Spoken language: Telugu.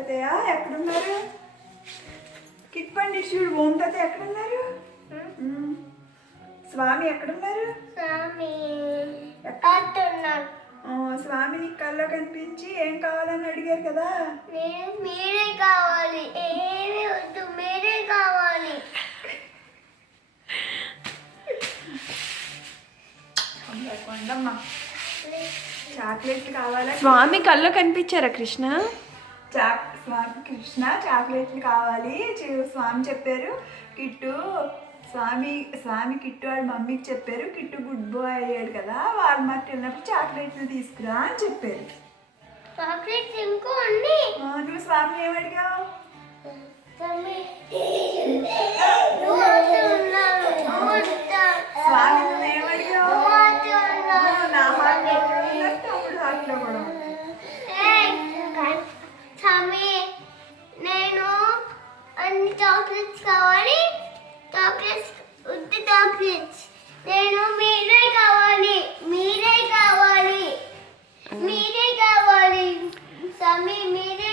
తాతయ్య ఎక్కడున్నారు? కిట్ పండితుడు ఓం తాతయ్య ఎక్కడున్నారు? స్వామి ఎక్కడున్నారు? స్వామి నీకు కల్లో కనిపించి ఏం కావాలని అడిగారు కదా. మీరే కావాలి, ఏమీ వద్దు, మీరే కావాలి. చాక్లెట్లు కావాలా? స్వామి కల్లో కనిపించారా కృష్ణ? స్వామి కృష్ణ చాక్లెట్లు కావాలి. స్వామి చెప్పారు కిట్టు స్వామి కిట్టు వాళ్ళ మమ్మీకి చెప్పారు. కిట్టు గుడ్ బాయ్ అయ్యాడు కదా, వాళ్ళ మట్టి వెళ్ళినప్పుడు చాక్లెట్లు తీసుకురా అని చెప్పారు. చాక్లెట్స్ ఇంకో అన్ని. నువ్వు స్వామిని ఏమడిగావు? స్వామి నువ్వేమడిగావు? నా హార్ట్లో తమ్ముడు హార్ట్లో కూడా. స్వామి నేను అన్ని చాక్లెట్స్ కావాలి. చాక్లెట్స్ వద్దు, చాక్లెట్స్ నేను మీరే కావాలి, మీరే కావాలి, మీరే కావాలి. స్వామి మీరే